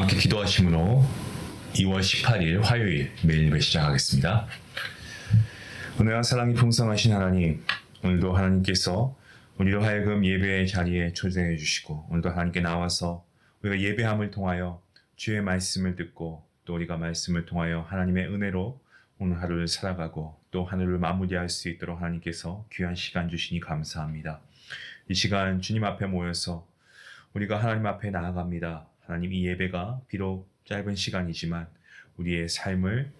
함께 기도하심으로 2월 18일 화요일 매일 예배 시작하겠습니다. 은혜와 사랑이 풍성하신 하나님, 오늘도 하나님께서 우리로 하여금 예배의 자리에 초대해 주시고 오늘도 하나님께 나와서 우리가 예배함을 통하여 주의 말씀을 듣고 또 우리가 말씀을 통하여 하나님의 은혜로 오늘 하루를 살아가고 또 하늘을 마무리할 수 있도록 하나님께서 귀한 시간 주시니 감사합니다. 이 시간 주님 앞에 모여서 우리가 하나님 앞에 나아갑니다. 하나님, 이 예배가 비록 짧은 시간이지만 우리의 삶을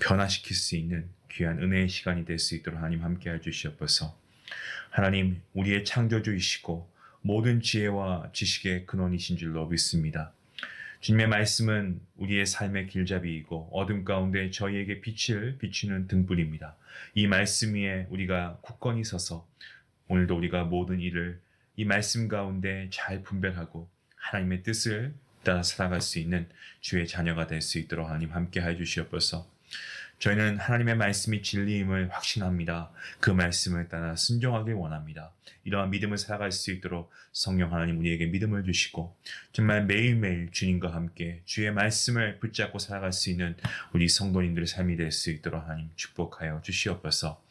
변화시킬 수 있는 귀한 은혜의 시간이 될 수 있도록 하나님 함께해 주시옵소서. 하나님, 우리의 창조주이시고 모든 지혜와 지식의 근원이신 줄로 믿습니다. 주님의 말씀은 우리의 삶의 길잡이이고 어둠 가운데 저희에게 빛을 비추는 등불입니다. 이 말씀 위에 우리가 굳건히 서서 오늘도 우리가 모든 일을 이 말씀 가운데 잘 분별하고 하나님의 뜻을 따라 살아갈 수 있는 주의 자녀가 될 수 있도록 하나님 함께 해 주시옵소서. 저희는 하나님의 말씀이 진리임을 확신합니다. 그 말씀을 따라 순종하길 원합니다. 이러한 믿음을 살아갈 수 있도록 성령 하나님 우리에게 믿음을 주시고 정말 매일매일 주님과 함께 주의 말씀을 붙잡고 살아갈 수 있는 우리 성도님들의 삶이 될 수 있도록 하나님 축복하여 주시옵소서.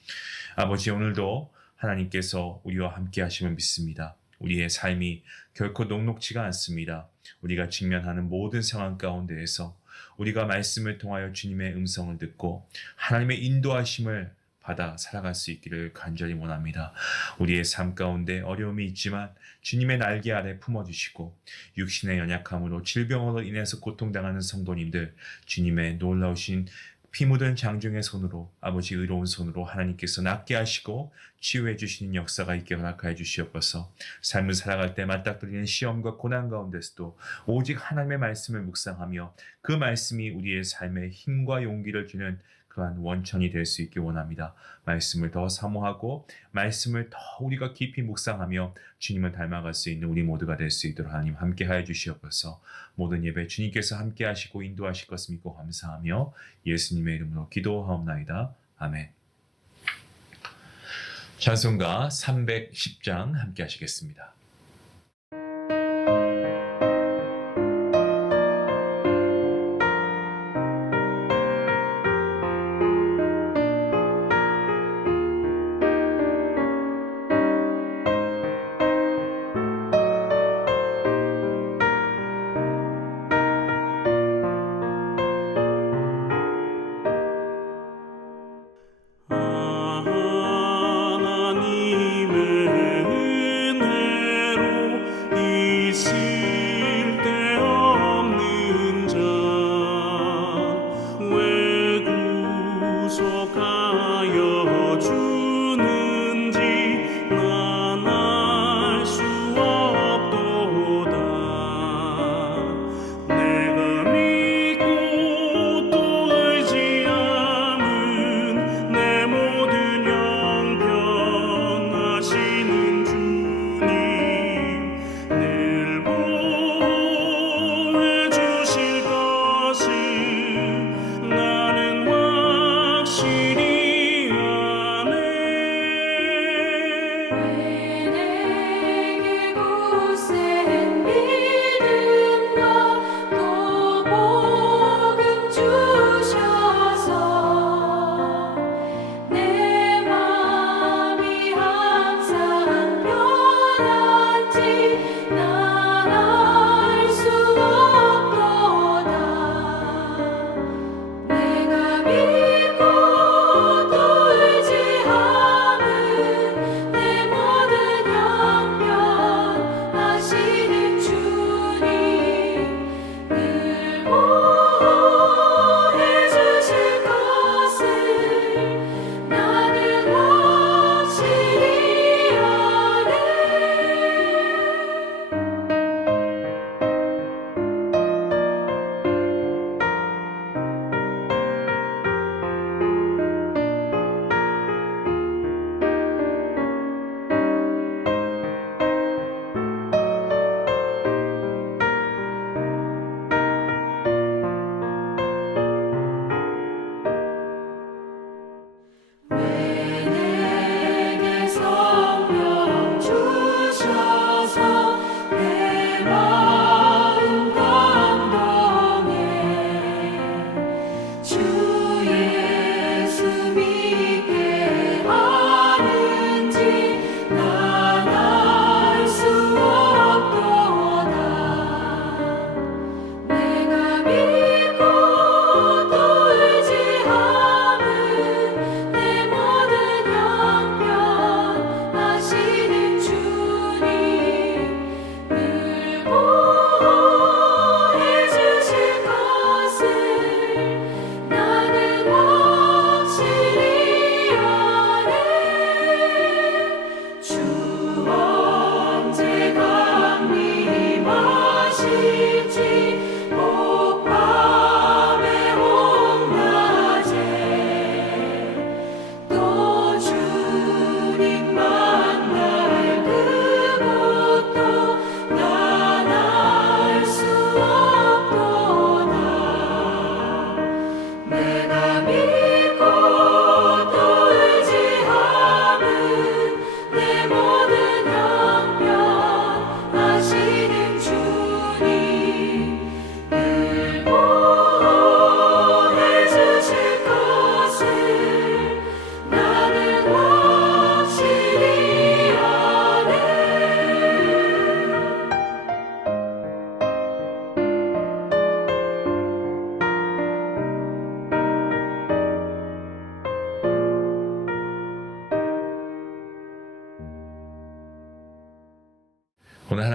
아버지, 오늘도 하나님께서 우리와 함께 하심을 믿습니다. 우리의 삶이 결코 녹록지가 않습니다. 우리가 직면하는 모든 상황 가운데에서 우리가 말씀을 통하여 주님의 음성을 듣고 하나님의 인도하심을 받아 살아갈 수 있기를 간절히 원합니다. 우리의 삶 가운데 어려움이 있지만 주님의 날개 아래 품어주시고 육신의 연약함으로 질병으로 인해서 고통당하는 성도님들, 주님의 놀라우신 피 묻은 장중의 손으로, 아버지 의로운 손으로 하나님께서 낫게 하시고 치유해 주시는 역사가 있게 허락하여 주시옵소서. 삶을 살아갈 때 맞닥뜨리는 시험과 고난 가운데서도 오직 하나님의 말씀을 묵상하며 그 말씀이 우리의 삶에 힘과 용기를 주는 그러한 원천이 될 수 있기 원합니다. 말씀을 더 사모하고 말씀을 더 우리가 깊이 묵상하며 주님을 닮아갈 수 있는 우리 모두가 될 수 있도록 하나님 함께 하여 주시옵소서. 모든 예배 주님께서 함께 하시고 인도하실 것을 믿고 감사하며 예수님의 이름으로 기도하옵나이다. 아멘. 찬송가 310장 함께 하시겠습니다. 하나님의 은혜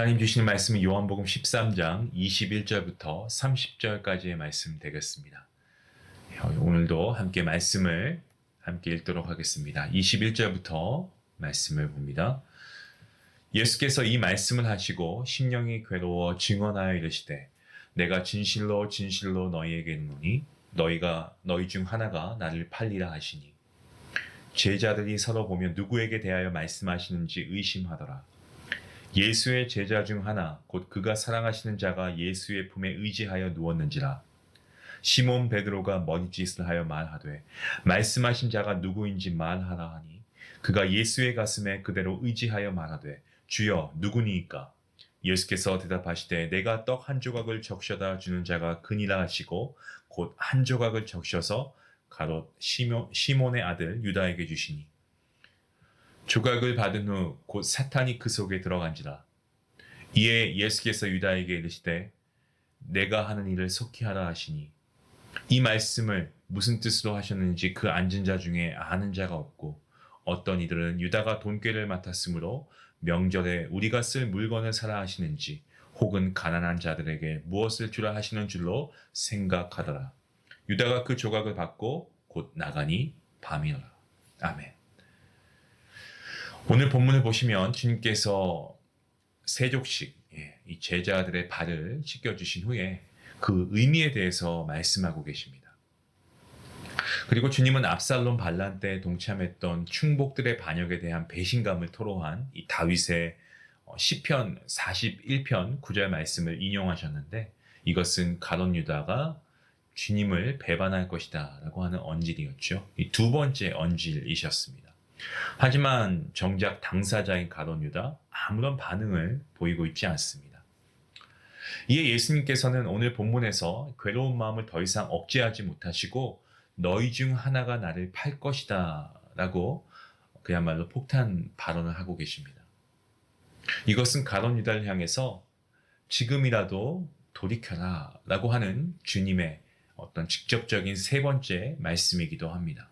하나님 주시는 말씀은 요한복음 13장 21절부터 30절까지의 말씀 되겠습니다. 오늘도 함께 말씀을 함께 읽도록 하겠습니다. 21절부터 말씀을 봅니다. 예수께서 이 말씀을 하시고 심령이 괴로워 증언하여 이르시되 내가 진실로 진실로 너희에게 이르노니 너희 중 하나가 나를 팔리라 하시니 제자들이 서로 보며 누구에게 대하여 말씀하시는지 의심하더라. 예수의 제자 중 하나 곧 그가 사랑하시는 자가 예수의 품에 의지하여 누웠는지라. 시몬 베드로가 머리짓을 하여 말하되 말씀하신 자가 누구인지 말하라 하니 그가 예수의 가슴에 그대로 의지하여 말하되 주여 누구니이까? 예수께서 대답하시되 내가 떡 한 조각을 적셔다 주는 자가 그니라 하시고 곧 한 조각을 적셔서 가롯 시몬의 아들 유다에게 주시니 조각을 받은 후 곧 사탄이 그 속에 들어간지라. 이에 예수께서 유다에게 이르시되 내가 하는 일을 속히 하라 하시니 이 말씀을 무슨 뜻으로 하셨는지 그 앉은 자 중에 아는 자가 없고 어떤 이들은 유다가 돈꾀를 맡았으므로 명절에 우리가 쓸 물건을 사라 하시는지 혹은 가난한 자들에게 무엇을 주라 하시는 줄로 생각하더라. 유다가 그 조각을 받고 곧 나가니 밤이더라. 아멘. 오늘 본문을 보시면 주님께서 세족식 이 제자들의 발을 씻겨주신 후에 그 의미에 대해서 말씀하고 계십니다. 그리고 주님은 압살롬 반란 때 동참했던 충복들의 반역에 대한 배신감을 토로한 이 다윗의 시편 41편 9절 말씀을 인용하셨는데 이것은 가룟 유다가 주님을 배반할 것이다 라고 하는 언질이었죠. 이 두 번째 언질이셨습니다. 하지만 정작 당사자인 가룟 유다 아무런 반응을 보이고 있지 않습니다. 이에 예수님께서는 오늘 본문에서 괴로운 마음을 더 이상 억제하지 못하시고 너희 중 하나가 나를 팔 것이다 라고 그야말로 폭탄 발언을 하고 계십니다. 이것은 가룟 유다를 향해서 지금이라도 돌이켜라 라고 하는 주님의 어떤 직접적인 세 번째 말씀이기도 합니다.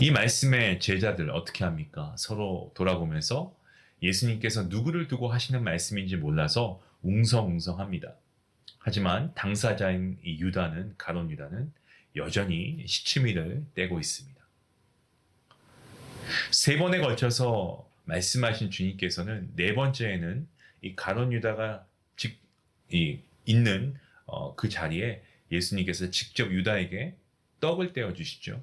이 말씀에 제자들 어떻게 합니까? 서로 돌아보면서 예수님께서 누구를 두고 하시는 말씀인지 몰라서 웅성웅성합니다. 하지만 당사자인 이 유다는 가룟 유다는 여전히 시치미를 떼고 있습니다. 세 번에 걸쳐서 말씀하신 주님께서는 네 번째에는 이 가룟 유다가 있는 그 자리에 예수님께서 직접 유다에게 떡을 떼어 주시죠.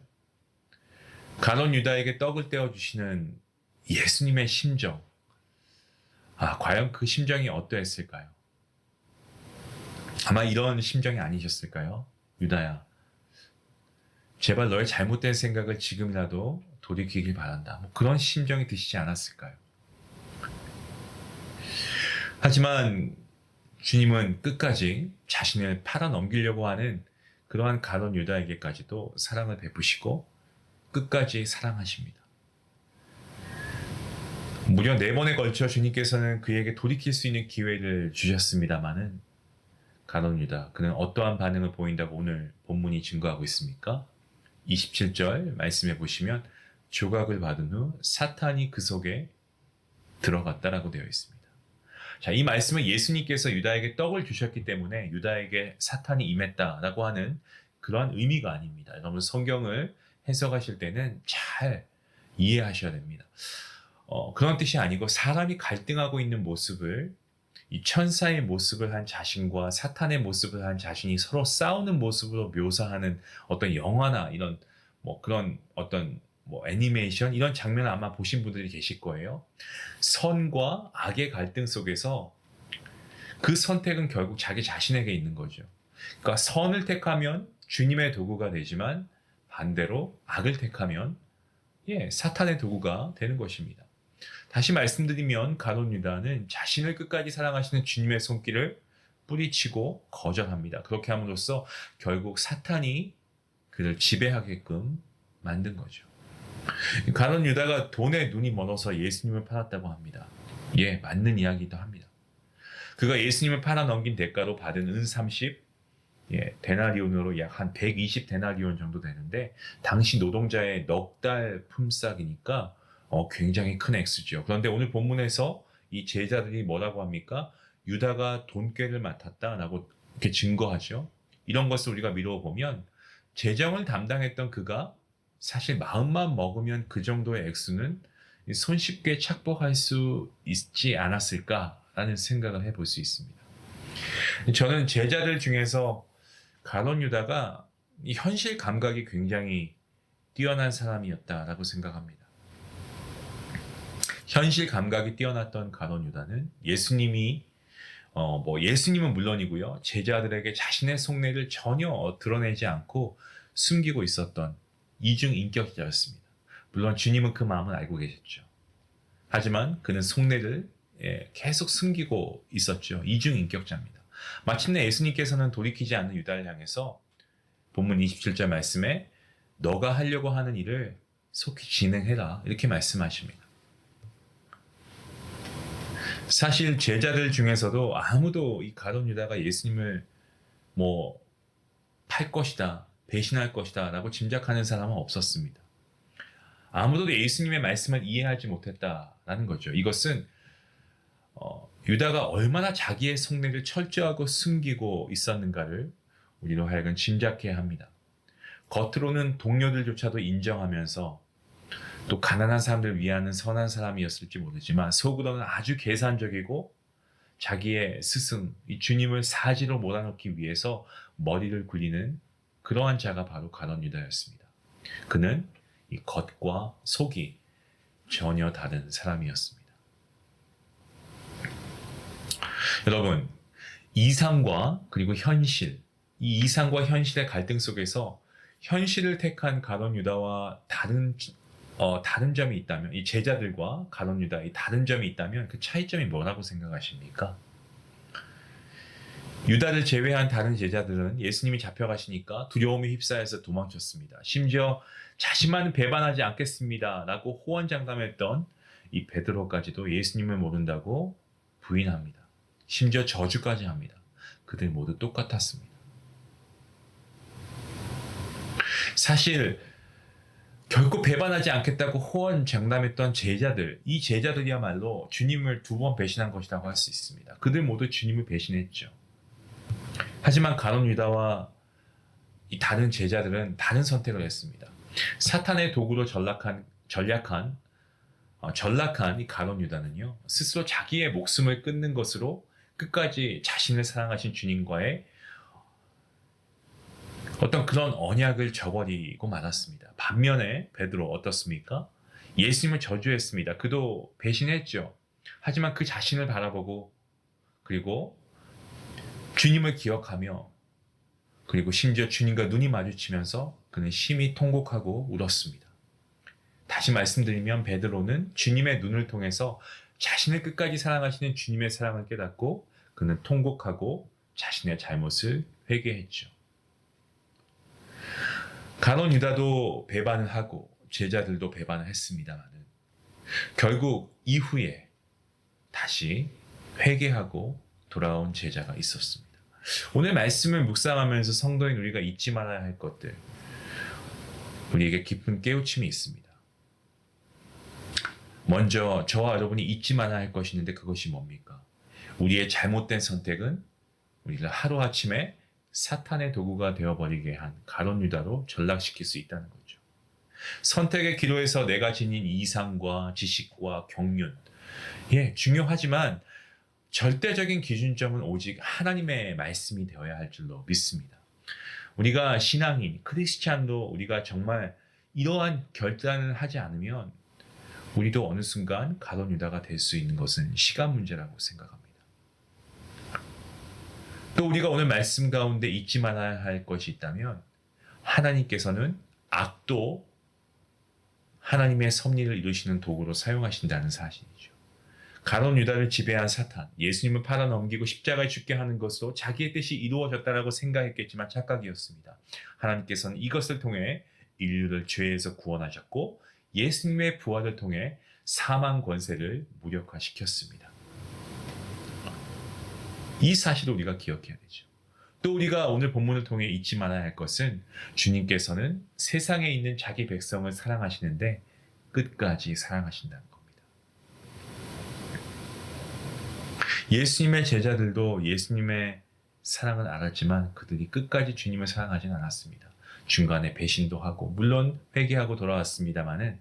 가룟 유다에게 떡을 떼어 주시는 예수님의 심정. 과연 그 심정이 어떠했을까요? 아마 이런 심정이 아니셨을까요? 유다야, 제발 너의 잘못된 생각을 지금이라도 돌이키길 바란다. 그런 심정이 드시지 않았을까요? 하지만 주님은 끝까지 자신을 팔아넘기려고 하는 그러한 가룟 유다에게까지도 사랑을 베푸시고 끝까지 사랑하십니다. 무려 4번에 걸쳐 주님께서는 그에게 돌이킬 수 있는 기회를 주셨습니다마는 가룟 유다, 그는 어떠한 반응을 보인다고 오늘 본문이 증거하고 있습니까? 27절 말씀해 보시면 조각을 받은 후 사탄이 그 속에 들어갔다라고 되어 있습니다. 자, 이 말씀은 예수님께서 유다에게 떡을 주셨기 때문에 유다에게 사탄이 임했다라고 하는 그러한 의미가 아닙니다. 여러분 성경을 해석하실 때는 잘 이해하셔야 됩니다. 그런 뜻이 아니고 사람이 갈등하고 있는 모습을 이 천사의 모습을 한 자신과 사탄의 모습을 한 자신이 서로 싸우는 모습으로 묘사하는 어떤 영화나 이런 그런 어떤 애니메이션 이런 장면을 아마 보신 분들이 계실 거예요. 선과 악의 갈등 속에서 그 선택은 결국 자기 자신에게 있는 거죠. 그러니까 선을 택하면 주님의 도구가 되지만 반대로 악을 택하면 사탄의 도구가 되는 것입니다. 다시 말씀드리면 가룟 유다는 자신을 끝까지 사랑하시는 주님의 손길을 뿌리치고 거절합니다. 그렇게 함으로써 결국 사탄이 그를 지배하게끔 만든 거죠. 가룟 유다가 돈에 눈이 멀어서 예수님을 팔았다고 합니다. 맞는 이야기도 합니다. 그가 예수님을 팔아 넘긴 대가로 받은 은 30 데나리온으로 약 한 120 데나리온 정도 되는데 당시 노동자의 넉 달 품삯이니까 굉장히 큰 액수죠. 그런데 오늘 본문에서 이 제자들이 뭐라고 합니까? 유다가 돈꾀를 맡았다라고 이렇게 증거하죠. 이런 것을 우리가 미루어 보면 재정을 담당했던 그가 사실 마음만 먹으면 그 정도의 액수는 손쉽게 착복할 수 있지 않았을까라는 생각을 해볼 수 있습니다. 저는 제자들 중에서 가룟 유다가 이 현실 감각이 굉장히 뛰어난 사람이었다라고 생각합니다. 현실 감각이 뛰어났던 가룟 유다는 예수님은 물론이고요, 제자들에게 자신의 속내를 전혀 드러내지 않고 숨기고 있었던 이중 인격자였습니다. 물론 주님은 그 마음을 알고 계셨죠. 하지만 그는 속내를 계속 숨기고 있었죠. 이중 인격자입니다. 마침내 예수님께서는 돌이키지 않는 유다를 향해서 본문 27절 말씀에 너가 하려고 하는 일을 속히 진행해라 이렇게 말씀하십니다. 사실 제자들 중에서도 아무도 이 가룟 유다가 예수님을 팔 것이다, 배신할 것이다 라고 짐작하는 사람은 없었습니다. 아무도 예수님의 말씀을 이해하지 못했다라는 거죠. 이것은 유다가 얼마나 자기의 속내를 철저하고 숨기고 있었는가를 우리로 하여금 짐작해야 합니다. 겉으로는 동료들조차도 인정하면서 또 가난한 사람들을 위하는 선한 사람이었을지 모르지만 속으로는 아주 계산적이고 자기의 스승, 이 주님을 사지로 몰아넣기 위해서 머리를 굴리는 그러한 자가 바로 가룟 유다였습니다. 그는 이 겉과 속이 전혀 다른 사람이었습니다. 여러분, 이상과 그리고 현실, 이 이상과 현실의 갈등 속에서 현실을 택한 가룟 유다와 다른 점이 있다면, 이 제자들과 가룟 유다의 다른 점이 있다면 그 차이점이 뭐라고 생각하십니까? 유다를 제외한 다른 제자들은 예수님이 잡혀가시니까 두려움에 휩싸여서 도망쳤습니다. 심지어 자신만은 배반하지 않겠습니다 라고 호언장담했던 이 베드로까지도 예수님을 모른다고 부인합니다. 심지어 저주까지 합니다. 그들 모두 똑같았습니다. 사실 결코 배반하지 않겠다고 호언장담했던 제자들, 이 제자들이야말로 주님을 2번 배신한 것이라고 할 수 있습니다. 그들 모두 주님을 배신했죠. 하지만 가룟 유다와 이 다른 제자들은 다른 선택을 했습니다. 사탄의 도구로 전락한 이 가룟 유다는요, 스스로 자기의 목숨을 끊는 것으로 끝까지 자신을 사랑하신 주님과의 어떤 그런 언약을 저버리고 말았습니다. 반면에 베드로 어떻습니까? 예수님을 저주했습니다. 그도 배신했죠. 하지만 그 자신을 바라보고 그리고 주님을 기억하며 그리고 심지어 주님과 눈이 마주치면서 그는 심히 통곡하고 울었습니다. 다시 말씀드리면 베드로는 주님의 눈을 통해서 자신을 끝까지 사랑하시는 주님의 사랑을 깨닫고 그는 통곡하고 자신의 잘못을 회개했죠. 가룟 유다도 배반을 하고 제자들도 배반을 했습니다마는 결국 이후에 다시 회개하고 돌아온 제자가 있었습니다. 오늘 말씀을 묵상하면서 성도인 우리가 잊지 말아야 할 것들, 우리에게 깊은 깨우침이 있습니다. 먼저 저와 여러분이 잊지 말아야 할 것이 있는데 그것이 뭡니까? 우리의 잘못된 선택은 우리를 하루아침에 사탄의 도구가 되어버리게 한 가룟 유다로 전락시킬 수 있다는 거죠. 선택의 기로에서 내가 지닌 이상과 지식과 경륜, 중요하지만 절대적인 기준점은 오직 하나님의 말씀이 되어야 할 줄로 믿습니다. 우리가 신앙인, 크리스찬도 우리가 정말 이러한 결단을 하지 않으면 우리도 어느 순간 가룟 유다가 될 수 있는 것은 시간 문제라고 생각합니다. 또 우리가 오늘 말씀 가운데 잊지 말아야 할 것이 있다면 하나님께서는 악도 하나님의 섭리를 이루시는 도구로 사용하신다는 사실이죠. 가룟 유다를 지배한 사탄, 예수님을 팔아넘기고 십자가에 죽게 하는 것으로 자기의 뜻이 이루어졌다라고 생각했겠지만 착각이었습니다. 하나님께서는 이것을 통해 인류를 죄에서 구원하셨고 예수님의 부활을 통해 사망 권세를 무력화시켰습니다. 이 사실을 우리가 기억해야 되죠. 또 우리가 오늘 본문을 통해 잊지 말아야 할 것은 주님께서는 세상에 있는 자기 백성을 사랑하시는데 끝까지 사랑하신다는 겁니다. 예수님의 제자들도 예수님의 사랑을 알았지만 그들이 끝까지 주님을 사랑하지는 않았습니다. 중간에 배신도 하고 물론 회개하고 돌아왔습니다마는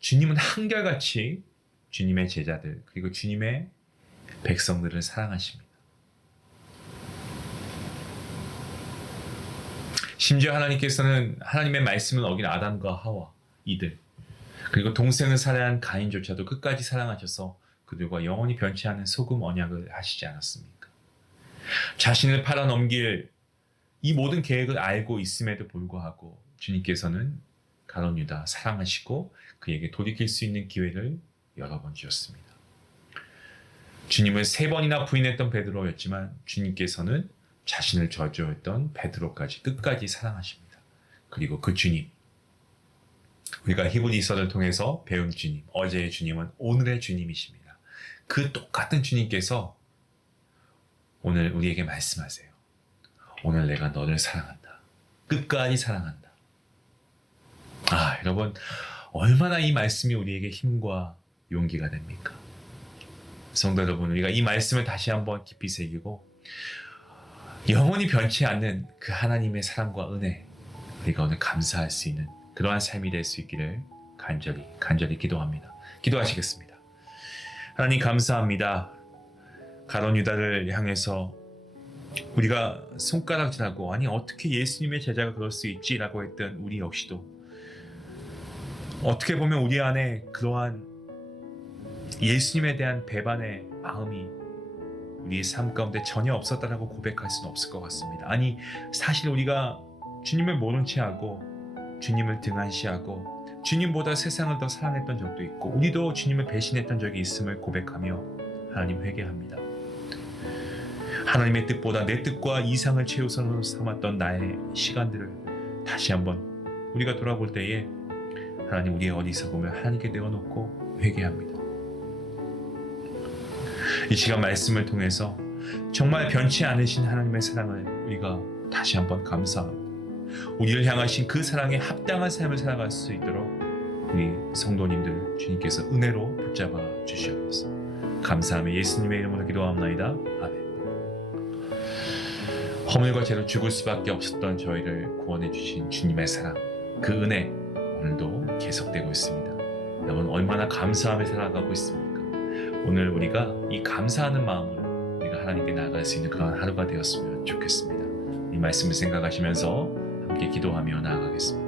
주님은 한결같이 주님의 제자들 그리고 주님의 백성들을 사랑하십니다. 심지어 하나님께서는 하나님의 말씀을 어긴 아담과 하와 이들 그리고 동생을 살해한 가인조차도 끝까지 사랑하셔서 그들과 영원히 변치 않은 소금 언약을 하시지 않았습니까? 자신을 팔아넘길 이 모든 계획을 알고 있음에도 불구하고 주님께서는 가룟 유다 사랑하시고 그에게 돌이킬 수 있는 기회를 여러 번 주셨습니다. 주님을 3번이나 부인했던 베드로였지만 주님께서는 자신을 저주했던 베드로까지 끝까지 사랑하십니다. 그리고 그 주님, 우리가 히브리서를 통해서 배운 주님, 어제의 주님은 오늘의 주님이십니다. 그 똑같은 주님께서 오늘 우리에게 말씀하세요. 오늘 내가 너를 사랑한다. 끝까지 사랑한다. 여러분, 얼마나 이 말씀이 우리에게 힘과 용기가 됩니까? 성도 여러분, 우리가 이 말씀을 다시 한번 깊이 새기고 영원히 변치 않는 그 하나님의 사랑과 은혜, 우리가 오늘 감사할 수 있는 그러한 삶이 될 수 있기를 간절히 기도합니다. 기도하시겠습니다. 하나님 감사합니다. 가룟 유다를 향해서 우리가 손가락질하고 아니 어떻게 예수님의 제자가 그럴 수 있지라고 했던 우리 역시도 어떻게 보면 우리 안에 그러한 예수님에 대한 배반의 마음이 우리의 삶 가운데 전혀 없었다라고 고백할 수는 없을 것 같습니다. 아니 사실 우리가 주님을 모른 채 하고 주님을 등한시하고 주님보다 세상을 더 사랑했던 적도 있고 우리도 주님을 배신했던 적이 있음을 고백하며 하나님 회개합니다. 하나님의 뜻보다 내 뜻과 이상을 최우선으로 삼았던 나의 시간들을 다시 한번 우리가 돌아볼 때에 하나님 우리의 어리석음을 하나님께 내어놓고 회개합니다. 이 시간 말씀을 통해서 정말 변치 않으신 하나님의 사랑을 우리가 다시 한번 감사하고 우리를 향하신 그 사랑에 합당한 삶을 살아갈 수 있도록 우리 성도님들 주님께서 은혜로 붙잡아 주시옵소서. 감사하며 예수님의 이름으로 기도합나이다. 아멘. 허물과 죄로 죽을 수밖에 없었던 저희를 구원해 주신 주님의 사랑, 그 은혜 오늘도 계속되고 있습니다. 여러분 얼마나 감사하며 살아가고 있습니까? 오늘 우리가 이 감사하는 마음으로 우리가 하나님께 나아갈 수 있는 그런 하루가 되었으면 좋겠습니다. 이 말씀을 생각하시면서 함께 기도하며 나아가겠습니다.